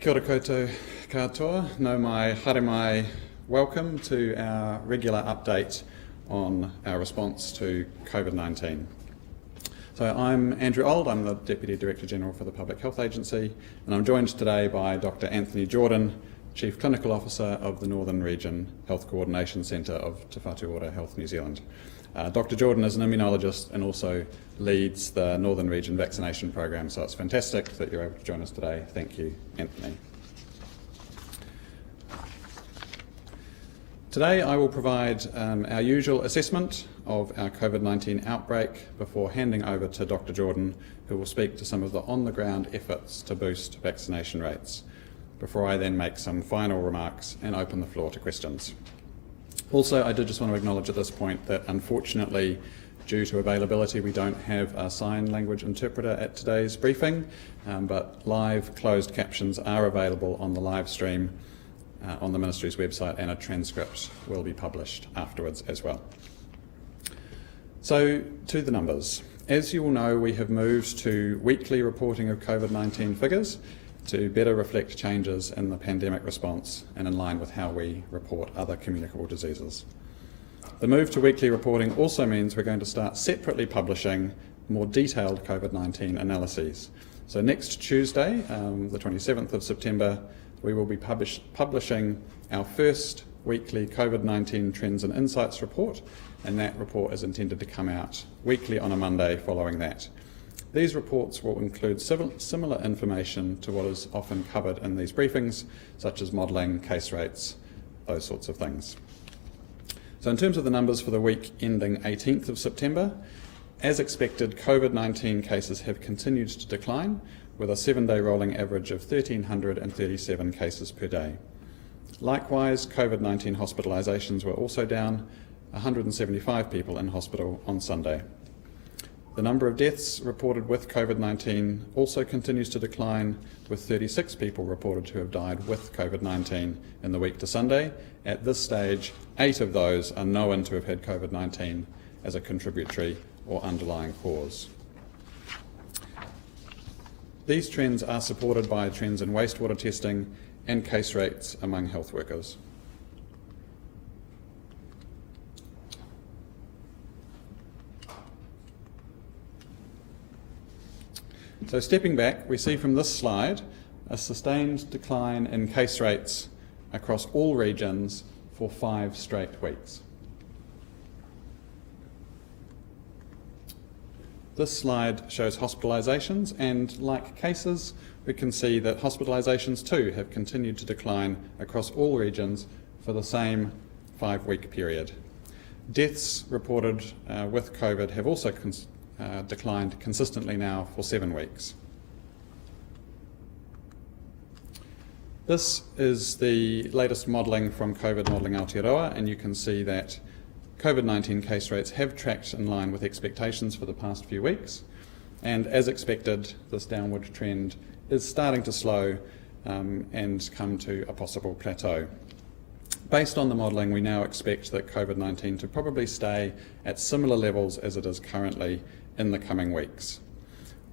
Kia ora koutou katoa, no mai haere mai. Welcome to our regular update on our response to COVID-19. So I'm Andrew Auld, I'm the Deputy Director General for the Public Health Agency, and I'm joined today by Dr. Anthony Jordan, Chief Clinical Officer of the Northern Region Health Coordination Centre of Te Whatu Ora Health New Zealand. Dr. Jordan is an immunologist and also leads the Northern Region vaccination program, so it's fantastic that you're able to join us today. Thank you, Anthony. Today I will provide our usual assessment of our COVID-19 outbreak before handing over to Dr. Jordan, who will speak to some of the on-the-ground efforts to boost vaccination rates, before I then make some final remarks and open the floor to questions. Also, I did just want to acknowledge at this point that unfortunately, due to availability, we don't have a sign language interpreter at today's briefing, but live closed captions are available on the live stream on the Ministry's website, and a transcript will be published afterwards as well. So, to the numbers. As you will know, we have moved to weekly reporting of COVID-19 figures to better reflect changes in the pandemic response and in line with how we report other communicable diseases. The move to weekly reporting also means we're going to start separately publishing more detailed COVID-19 analyses. So next Tuesday, the 27th of September, we will be publishing our first weekly COVID-19 Trends and Insights report, and that report is intended to come out weekly on a Monday following that. These reports will include similar information to what is often covered in these briefings, such as modelling, case rates, those sorts of things. So in terms of the numbers for the week ending 18th of September, as expected, COVID-19 cases have continued to decline, with a 7-day rolling average of 1,337 cases per day. Likewise, COVID-19 hospitalisations were also down, 175 people in hospital on Sunday. The number of deaths reported with COVID-19 also continues to decline, with 36 people reported to have died with COVID-19 in the week to Sunday. At this stage, 8 of those are known to have had COVID-19 as a contributory or underlying cause. These trends are supported by trends in wastewater testing and case rates among health workers. So stepping back, we see from this slide a sustained decline in case rates across all regions for 5 straight weeks. This slide shows hospitalisations, and like cases, we can see that hospitalisations too have continued to decline across all regions for the same 5-week period. Deaths reported with COVID have also declined consistently now for 7 weeks. This is the latest modelling from COVID Modelling Aotearoa, and you can see that COVID-19 case rates have tracked in line with expectations for the past few weeks, and as expected, this downward trend is starting to slow and come to a possible plateau. Based on the modelling, we now expect that COVID-19 to probably stay at similar levels as it is currently in the coming weeks.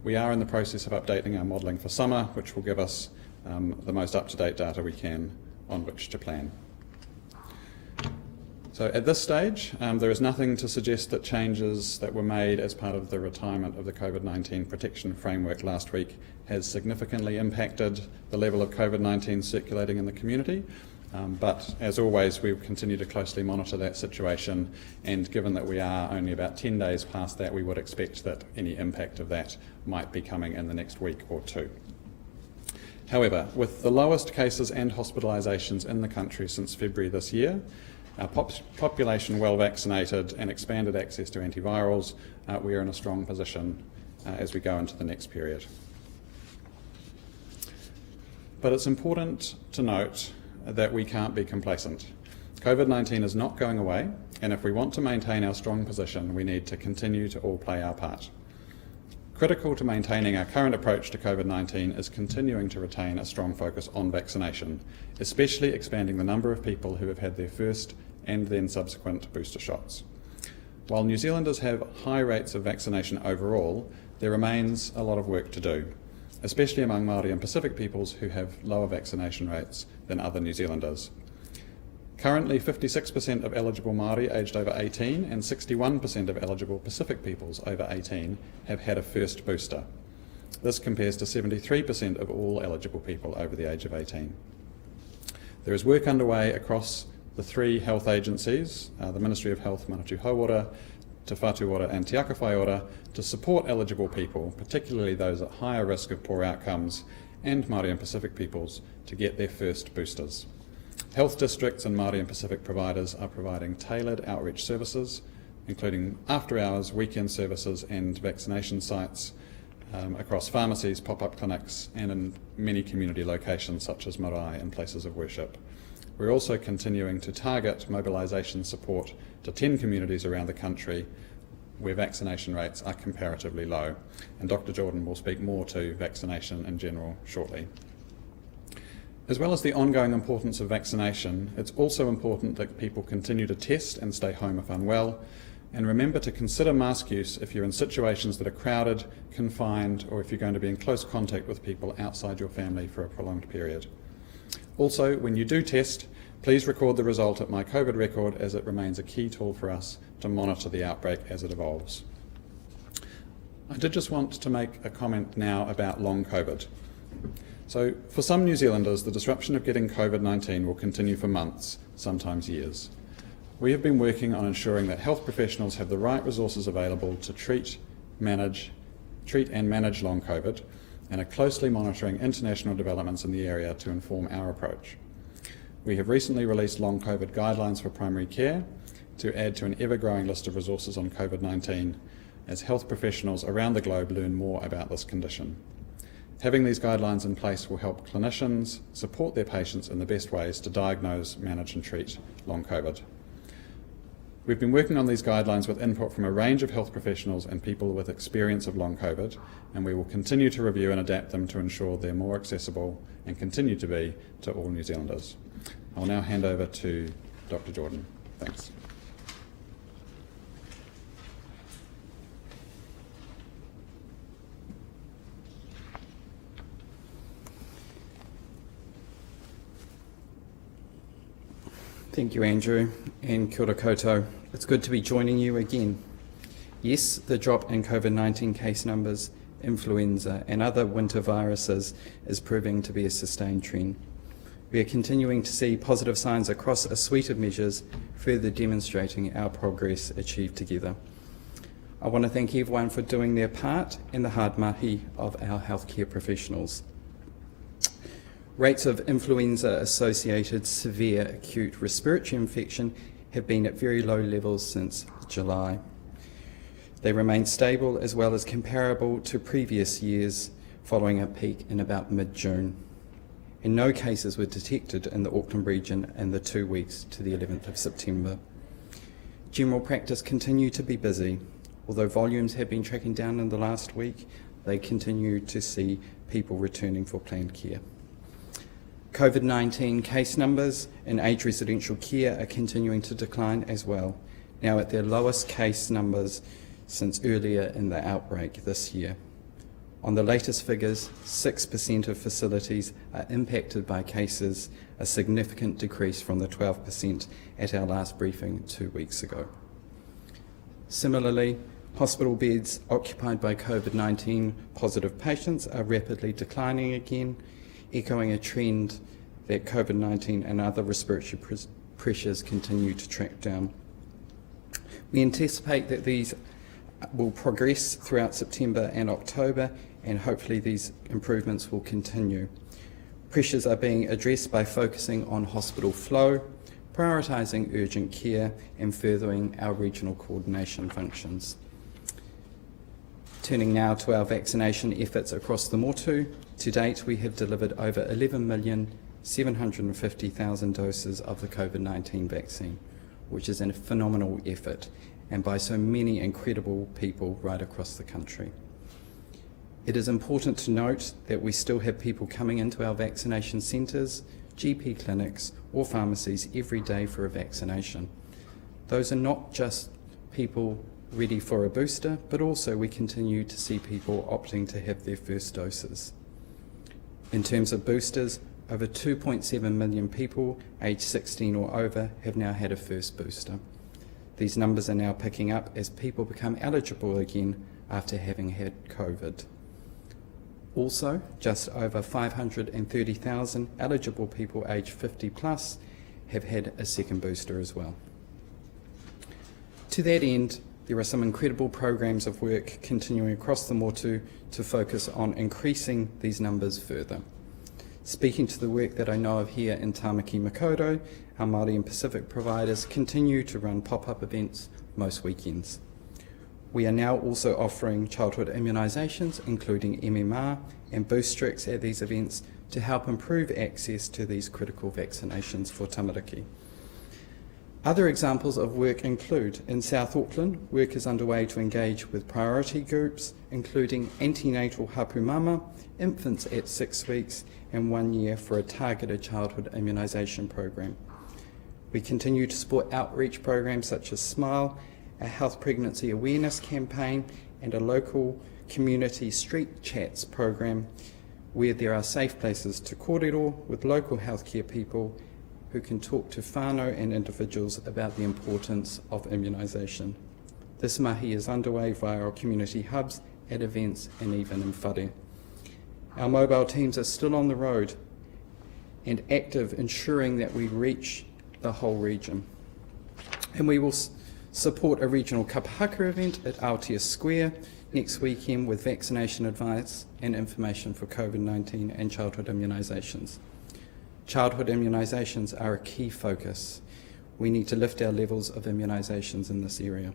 We are in the process of updating our modelling for summer, which will give us the most up-to-date data we can on which to plan. So at this stage, there is nothing to suggest that changes that were made as part of the retirement of the COVID-19 protection framework last week has significantly impacted the level of COVID-19 circulating in the community. But as always, we will continue to closely monitor that situation, and given that we are only about 10 days past that, we would expect that any impact of that might be coming in the next week or 2. However, with the lowest cases and hospitalisations in the country since February this year, our population well vaccinated and expanded access to antivirals, we are in a strong position as we go into the next period. But it's important to note that we can't be complacent. COVID-19 is not going away, and if we want to maintain our strong position, we need to continue to all play our part. Critical to maintaining our current approach to COVID-19 is continuing to retain a strong focus on vaccination, especially expanding the number of people who have had their first and then subsequent booster shots. While New Zealanders have high rates of vaccination overall, there remains a lot of work to do. especially among Māori and Pacific peoples who have lower vaccination rates than other New Zealanders. Currently, 56% of eligible Māori aged over 18 and 61% of eligible Pacific peoples over 18 have had a first booster. This compares to 73% of all eligible people over the age of 18. There is work underway across the three health agencies, the Ministry of Health, Manatu Hauora, Te Whatu Ora and Te Akawhai Ora, to support eligible people, particularly those at higher risk of poor outcomes, and Māori and Pacific peoples to get their first boosters. Health districts and Māori and Pacific providers are providing tailored outreach services, including after-hours, weekend services and vaccination sites across pharmacies, pop-up clinics and in many community locations such as marae and places of worship. We're also continuing to target mobilisation support to 10 communities around the country where vaccination rates are comparatively low. And Dr. Jordan will speak more to vaccination in general shortly. As well as the ongoing importance of vaccination, it's also important that people continue to test and stay home if unwell, and remember to consider mask use if you're in situations that are crowded, confined, or if you're going to be in close contact with people outside your family for a prolonged period. Also, when you do test, please record the result at My COVID Record, as it remains a key tool for us to monitor the outbreak as it evolves. I did just want to make a comment now about long COVID. So for some New Zealanders, the disruption of getting COVID-19 will continue for months, sometimes years. We have been working on ensuring that health professionals have the right resources available to treat and manage long COVID, and are closely monitoring international developments in the area to inform our approach. We have recently released long COVID guidelines for primary care to add to an ever-growing list of resources on COVID-19 as health professionals around the globe learn more about this condition. Having these guidelines in place will help clinicians support their patients in the best ways to diagnose, manage and treat long COVID. We've been working on these guidelines with input from a range of health professionals and people with experience of long COVID, and we will continue to review and adapt them to ensure they're more accessible and continue to be to all New Zealanders. I'll now hand over to Dr. Jordan. Thanks. Thank you, Andrew, and kia ora koutou. It's good to be joining you again. Yes, the drop in COVID-19 case numbers, influenza and other winter viruses is proving to be a sustained trend. We are continuing to see positive signs across a suite of measures, further demonstrating our progress achieved together. I want to thank everyone for doing their part and the hard mahi of our healthcare professionals. Rates of influenza-associated severe acute respiratory infection have been at very low levels since July. They remain stable as well as comparable to previous years following a peak in about mid-June. And no cases were detected in the Auckland region in the 2 weeks to the 11th of September. General practice continued to be busy. Although volumes have been tracking down in the last week, they continue to see people returning for planned care. COVID-19 case numbers in aged residential care are continuing to decline as well, now at their lowest case numbers since earlier in the outbreak this year. On the latest figures, 6% of facilities are impacted by cases, a significant decrease from the 12% at our last briefing 2 weeks ago. Similarly, hospital beds occupied by COVID-19 positive patients are rapidly declining again, echoing a trend that COVID-19 and other respiratory pressures continue to track down. We anticipate that these will progress throughout September and October, and hopefully these improvements will continue. Pressures are being addressed by focusing on hospital flow, prioritising urgent care, and furthering our regional coordination functions. Turning now to our vaccination efforts across the Motu. To date, we have delivered over 11,750,000 doses of the COVID-19 vaccine, which is a phenomenal effort, and by so many incredible people right across the country. It is important to note that we still have people coming into our vaccination centres, GP clinics or pharmacies every day for a vaccination. Those are not just people ready for a booster, but also we continue to see people opting to have their first doses. In terms of boosters, over 2.7 million people aged 16 or over have now had a first booster. These numbers are now picking up as people become eligible again after having had COVID. Also, just over 530,000 eligible people aged 50 plus have had a second booster as well. To that end, there are some incredible programs of work continuing across the Whatu to focus on increasing these numbers further. Speaking to the work that I know of here in Tāmaki Makaurau, our Māori and Pacific providers continue to run pop-up events most weekends. We are now also offering childhood immunisations, including MMR and boostrix at these events to help improve access to these critical vaccinations for tamariki. Other examples of work include, in South Auckland, work is underway to engage with priority groups, including antenatal hapumama, infants at 6 weeks, and 1 year for a targeted childhood immunisation program. We continue to support outreach programs such as SMILE, a health pregnancy awareness campaign, and a local community street chats program where there are safe places to kōrero with local healthcare people who can talk to whānau and individuals about the importance of immunisation. This mahi is underway via our community hubs, at events, and even in whare. Our mobile teams are still on the road and active, ensuring that we reach the whole region. And we will support a regional kapahaka event at Aotea Square next weekend with vaccination advice and information for COVID-19 and childhood immunisations. Childhood immunisations are a key focus. We need to lift our levels of immunisations in this area.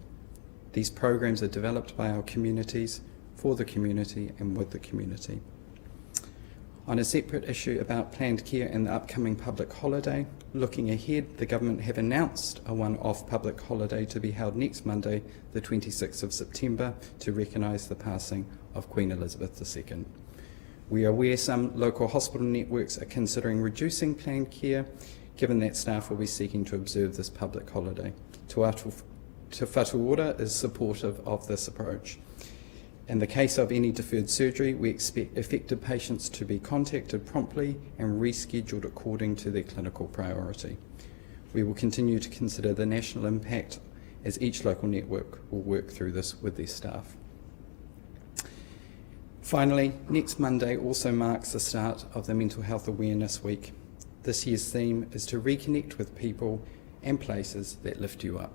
These programs are developed by our communities, for the community and with the community. On a separate issue about planned care and the upcoming public holiday, looking ahead, the government have announced a one-off public holiday to be held next Monday, the 26th of September, to recognise the passing of Queen Elizabeth II. We are aware some local hospital networks are considering reducing planned care, given that staff will be seeking to observe this public holiday. Te Whatu Ora is supportive of this approach. In the case of any deferred surgery, we expect affected patients to be contacted promptly and rescheduled according to their clinical priority. We will continue to consider the national impact as each local network will work through this with their staff. Finally, next Monday also marks the start of the Mental Health Awareness Week. This year's theme is to reconnect with people and places that lift you up.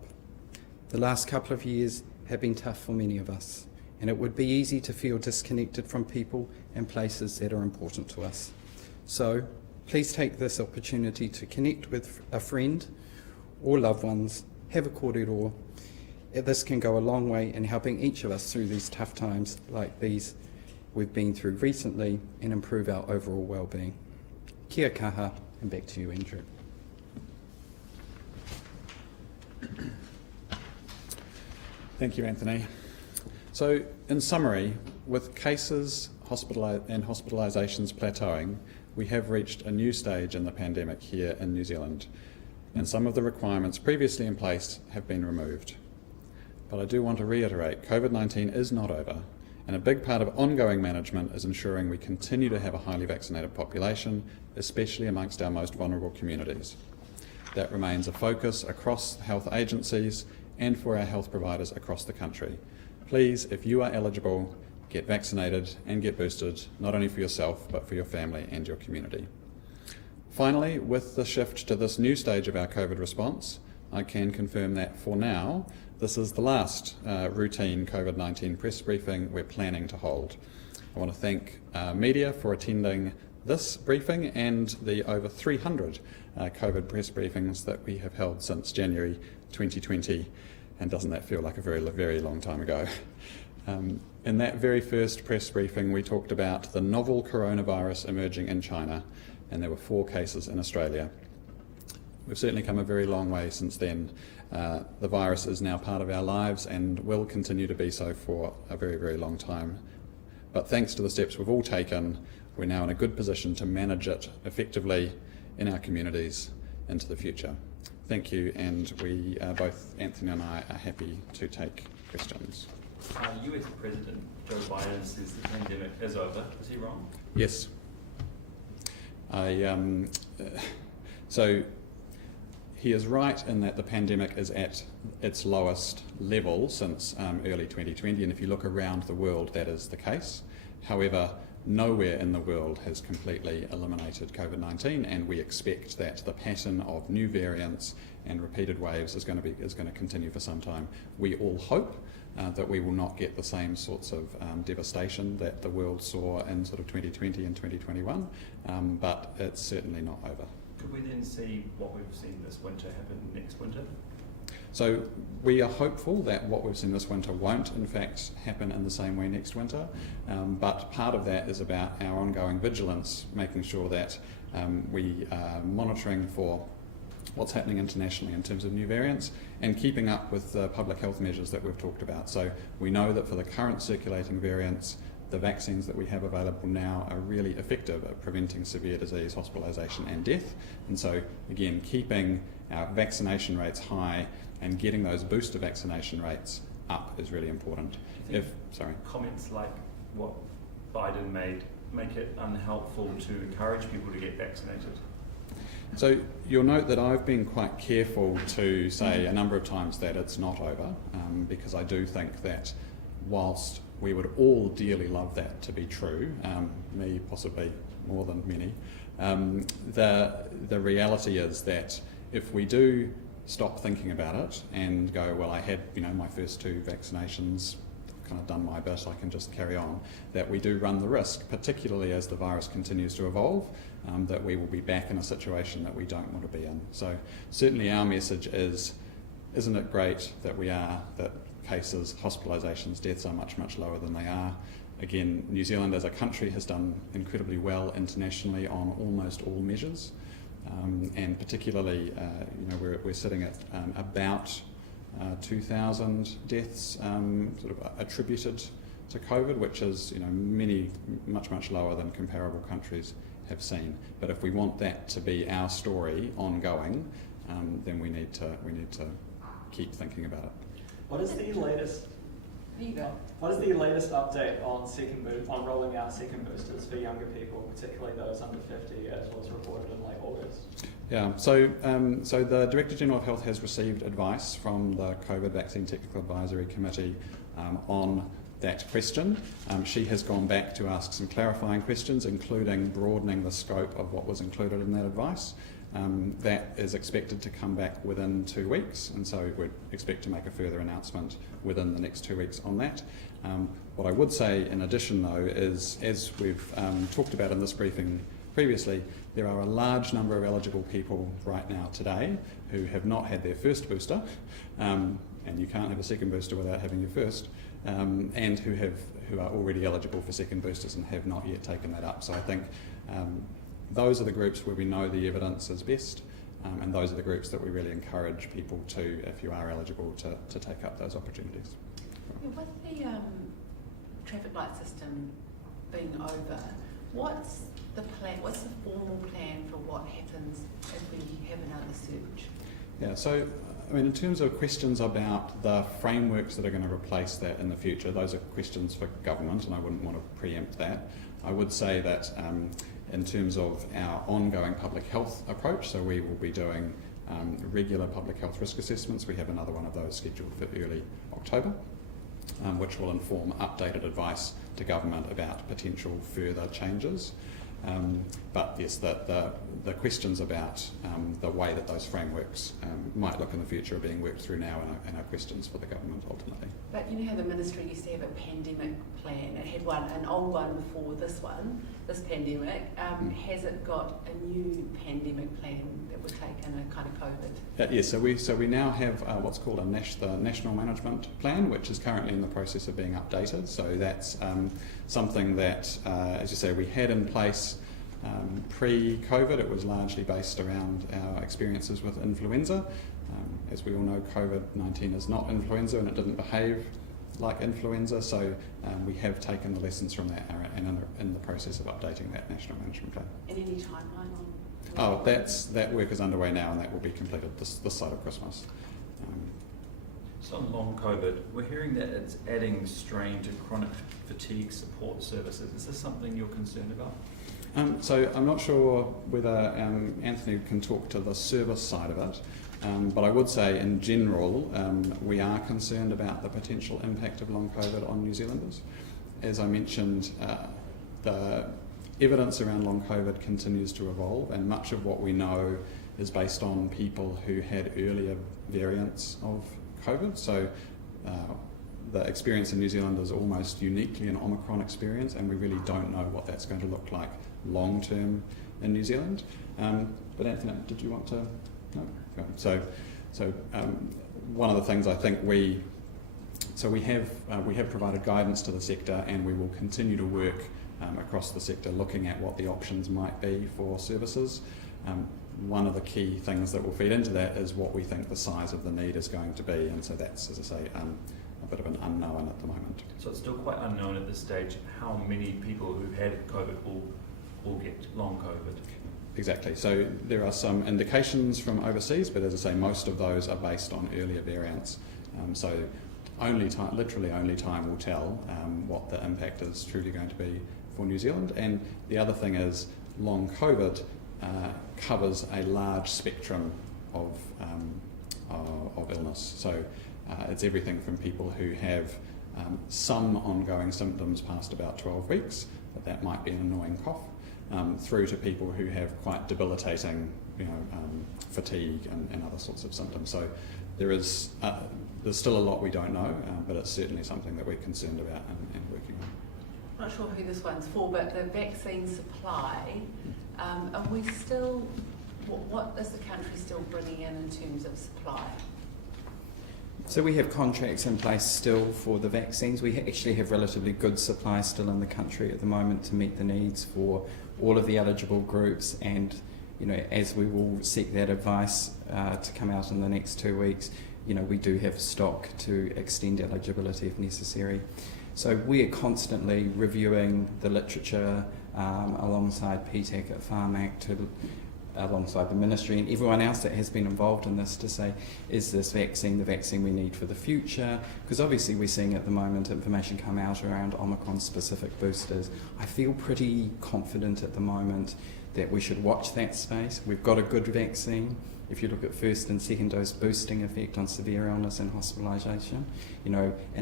The last couple of years have been tough for many of us, and it would be easy to feel disconnected from people and places that are important to us. So please take this opportunity to connect with a friend or loved ones, have a kōrero. This can go a long way in helping each of us through these tough times like these we've been through recently and improve our overall well-being. Kia kaha, and back to you, Andrew. Thank you, Anthony. So, in summary, with cases and hospitalisations plateauing, we have reached a new stage in the pandemic here in New Zealand, and some of the requirements previously in place have been removed. But I do want to reiterate, COVID-19 is not over, and a big part of ongoing management is ensuring we continue to have a highly vaccinated population, especially amongst our most vulnerable communities. That remains a focus across health agencies and for our health providers across the country. Please, if you are eligible, get vaccinated and get boosted, not only for yourself, but for your family and your community. Finally, with the shift to this new stage of our COVID response, I can confirm that for now, this is the last routine COVID-19 press briefing we're planning to hold. I want to thank media for attending this briefing and the over 300 COVID press briefings that we have held since January 2020. And doesn't that feel like a very, very long time ago? In that very first press briefing, we talked about the novel coronavirus emerging in China, and there were 4 cases in Australia. We've certainly come a very long way since then. The virus is now part of our lives and will continue to be so for a very, very long time. But thanks to the steps we've all taken, we're now in a good position to manage it effectively in our communities into the future. Thank you, and we both, Anthony and I, are happy to take questions. US President Joe Biden says the pandemic is over. Is he wrong? Yes. So he is right in that the pandemic is at its lowest level since early 2020, and if you look around the world, that is the case. However, nowhere in the world has completely eliminated COVID-19, and we expect that the pattern of new variants and repeated waves is going to continue for some time. We all hope that we will not get the same sorts of devastation that the world saw in sort of 2020 and 2021, but it's certainly not over. Could we then see what we've seen this winter happen next winter? So we are hopeful that what we've seen this winter won't in fact happen in the same way next winter, but part of that is about our ongoing vigilance, making sure that we are monitoring for what's happening internationally in terms of new variants and keeping up with the public health measures that we've talked about. So we know that for the current circulating variants, the vaccines that we have available now are really effective at preventing severe disease, hospitalisation and death. And so again, keeping our vaccination rates high and getting those booster vaccination rates up is really important. Comments like what Biden made make it unhelpful to encourage people to get vaccinated? So you'll note that I've been quite careful to say a number of times that it's not over, because I do think that whilst we would all dearly love that to be true, me possibly more than many, the reality is that if we do stop thinking about it and go, well, I had my first 2 vaccinations, kind of done my bit, I can just carry on, that we do run the risk, particularly as the virus continues to evolve, that we will be back in a situation that we don't want to be in. So certainly our message is, isn't it great that that cases, hospitalisations, deaths are much, much lower than they are. Again, New Zealand as a country has done incredibly well internationally on almost all measures, and particularly we're sitting at about 2,000 deaths sort of attributed to COVID, which is much lower than comparable countries have seen. But if we want that to be our story ongoing, then we need to keep thinking about it. What is the latest? What is the latest update on rolling out second boosters for younger people, particularly those under 50, as was reported in late August? Yeah, so the Director General of Health has received advice from the COVID Vaccine Technical Advisory Committee on that question. She has gone back to ask some clarifying questions, including broadening the scope of what was included in that advice. That is expected to come back within 2 weeks, and so we'd expect to make a further announcement within the next 2 weeks on that. What I would say in addition though is, as we've talked about in this briefing previously, there are a large number of eligible people right now today who have not had their first booster, and you can't have a second booster without having your first, and who are already eligible for second boosters and have not yet taken that up. So I think those are the groups where we know the evidence is best, and those are the groups that we really encourage people to, if you are eligible, to take up those opportunities. With the traffic light system being over, what's the plan? What's the formal plan for what happens if we have another surge? Yeah, so I mean, in terms of questions about the frameworks that are going to replace that in the future, those are questions for government, and I wouldn't want to preempt that. I would say that in terms of our ongoing public health approach, so we will be doing regular public health risk assessments. We have another one of those scheduled for early October, which will inform updated advice to government about potential further changes. But yes, the questions about the way that those frameworks might look in the future are being worked through now and are questions for the government ultimately. But you know how the ministry used to have a pandemic plan? It had an old one before this pandemic. Has it got a new pandemic plan that would take in a kind of COVID? Yes, so we now have what's called the National Management Plan, which is currently in the process of being updated. So that's something that, as you say, we had in place pre-COVID. It was largely based around our experiences with influenza. As we all know, COVID-19 is not influenza and it didn't behave like influenza, so we have taken the lessons from that and are in the process of updating that National Management Plan. And any timeline on? Oh, that work is underway now and that will be completed this side of Christmas. So on long COVID, we're hearing that it's adding strain to chronic fatigue support services. Is this something you're concerned about? So I'm not sure whether Anthony can talk to the service side of it, but I would say in general we are concerned about the potential impact of long COVID on New Zealanders. As I mentioned, the evidence around long COVID continues to evolve, and much of what we know is based on people who had earlier variants of COVID. So the experience in New Zealand is almost uniquely an Omicron experience, and we really don't know what that's going to look like long term in New Zealand. But Anthony, did you want to? No. Okay. So one of the things I think we have provided guidance to the sector, and we will continue to work across the sector looking at what the options might be for services. One of the key things that will feed into that is what we think the size of the need is going to be, and so that's, as I say, a bit of an unknown at the moment. So it's still quite unknown at this stage how many people who've had COVID will get long COVID. Exactly. So there are some indications from overseas, but as I say, most of those are based on earlier variants. So literally only time will tell what the impact is truly going to be for New Zealand. And the other thing is long COVID covers a large spectrum of illness. So it's everything from people who have some ongoing symptoms past about 12 weeks, but that might be an annoying cough, through to people who have quite debilitating, fatigue and other sorts of symptoms. So there's still a lot we don't know, but it's certainly something that we're concerned about and working on. I'm not sure who this one's for, but the vaccine supply, are we still, what is the country still bringing in terms of supply? So we have contracts in place still for the vaccines. We actually have relatively good supply still in the country at the moment to meet the needs for all of the eligible groups, and as we will seek that advice to come out in the next 2 weeks, we do have stock to extend eligibility if necessary. So we are constantly reviewing the literature alongside PTAC at Pharmac, alongside the ministry and everyone else that has been involved in this, to say, is this vaccine the vaccine we need for the future? Because obviously we're seeing at the moment information come out around Omicron specific boosters. I feel pretty confident at the moment that we should watch that space. We've got a good vaccine. If you look at first and second dose boosting effect on severe illness and hospitalisation, in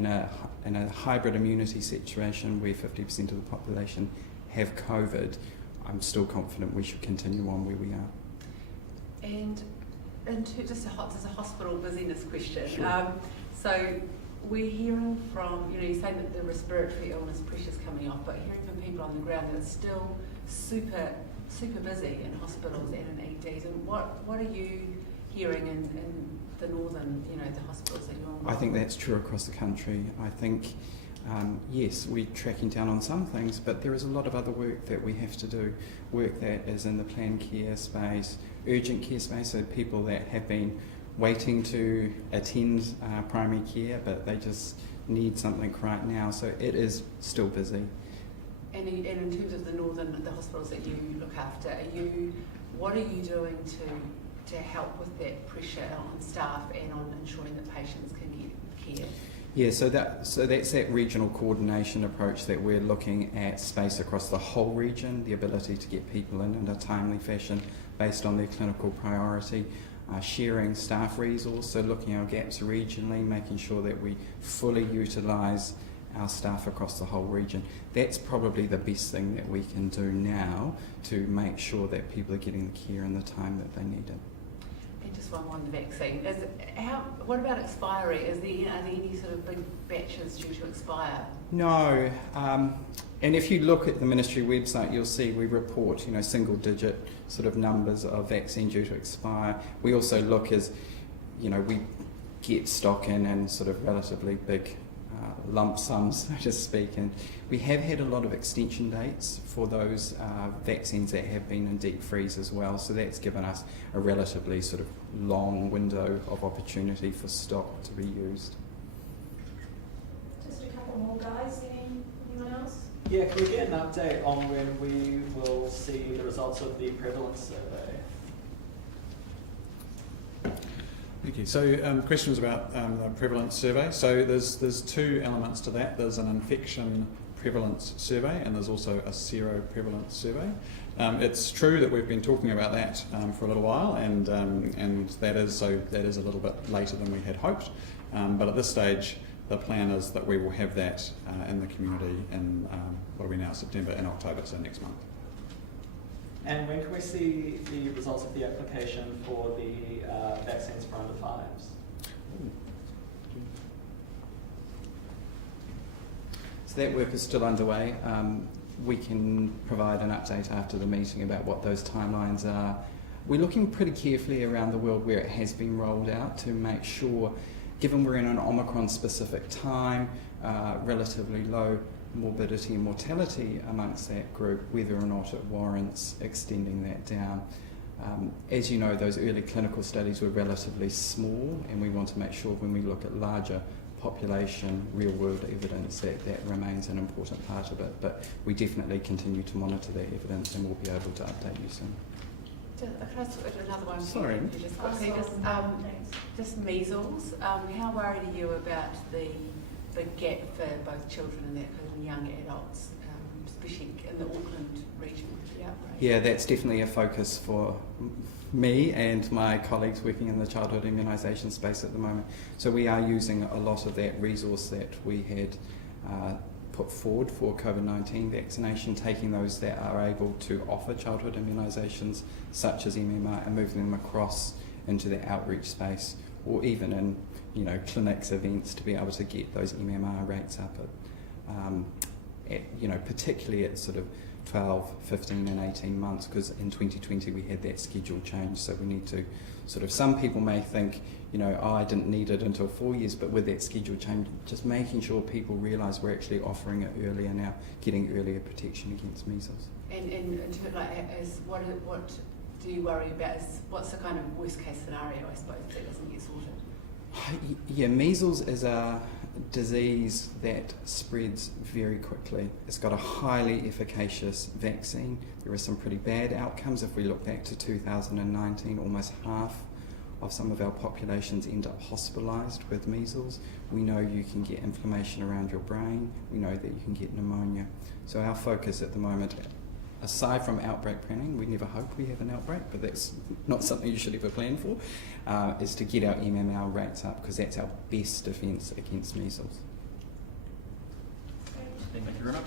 a hybrid immunity situation where 50% of the population have COVID, I'm still confident we should continue on where we are. And just a hospital busyness question. Sure. So we're hearing from, you're saying that the respiratory illness pressure's coming off, but hearing from people on the ground that it's still super busy in hospitals and in EDs. And what are you hearing in the northern, the hospitals that you're on? I think that's true across the country. I think yes, we're tracking down on some things, but there is a lot of other work that we have to do, work that is in the planned care space, urgent care space, so people that have been waiting to attend primary care, but they just need something right now. So it is still busy. And in terms of the hospitals that you look after, what are you doing to help with that pressure on staff and on ensuring that patients can get care? Yeah, so that's that regional coordination approach that we're looking at space across the whole region, the ability to get people in a timely fashion based on their clinical priority, sharing staff resource, so looking at our gaps regionally, making sure that we fully utilise our staff across the whole region. That's probably the best thing that we can do now to make sure that people are getting the care in the time that they need it. And just one more on the vaccine. What about expiry? Are there any sort of big batches due to expire? No. And if you look at the ministry website, you'll see we report, single digit sort of numbers of vaccine due to expire. We also look as, we get stock in sort of relatively big lump sums, so to speak, and we have had a lot of extension dates for those vaccines that have been in deep freeze as well, so that's given us a relatively sort of long window of opportunity for stock to be used. Just a couple more guys, anyone else? Yeah, can we get an update on when we will see the results of the prevalence survey? Thank you. So the question was about the prevalence survey. So there's two elements to that. There's an infection prevalence survey, and there's also a seroprevalence survey. It's true that we've been talking about that for a little while, and that is a little bit later than we had hoped. But at this stage, the plan is that we will have that in the community in what are we now, September and October, so next month. And when can we see the results of the application for the vaccines for under 5s? So that work is still underway. We can provide an update after the meeting about what those timelines are. We're looking pretty carefully around the world where it has been rolled out to make sure, given we're in an Omicron-specific time, relatively low morbidity and mortality amongst that group, whether or not it warrants extending that down. As you know, those early clinical studies were relatively small, and we want to make sure when we look at larger population, real-world evidence, that remains an important part of it. But we definitely continue to monitor that evidence, and we'll be able to update you soon. Can I switch to another one? Sorry. Just quickly, just measles. How worried are you about the gap for both children and young adults, especially in the Auckland region with the outbreak? Yeah, that's definitely a focus for me and my colleagues working in the childhood immunisation space at the moment. So we are using a lot of that resource that we had put forward for COVID-19 vaccination, taking those that are able to offer childhood immunisations such as MMR and moving them across into the outreach space, or even in clinics, events, to be able to get those MMR rates up at particularly at sort of 12, 15 and 18 months, because in 2020 we had that schedule change, so we need to some people may think, I didn't need it until 4 years, but with that schedule change, just making sure people realise we're actually offering it earlier now, getting earlier protection against measles. And what do you worry about? What's the kind of worst case scenario, I suppose, if that doesn't get sorted? Yeah, measles is a disease that spreads very quickly. It's got a highly efficacious vaccine. There are some pretty bad outcomes. If we look back to 2019, almost half of some of our populations end up hospitalised with measles. We know you can get inflammation around your brain. We know that you can get pneumonia. So our focus at the moment, aside from outbreak planning, we never hope we have an outbreak, but that's not something you should ever plan for, is to get our MMR rates up, because that's our best defence against measles. Great. Thank you very much.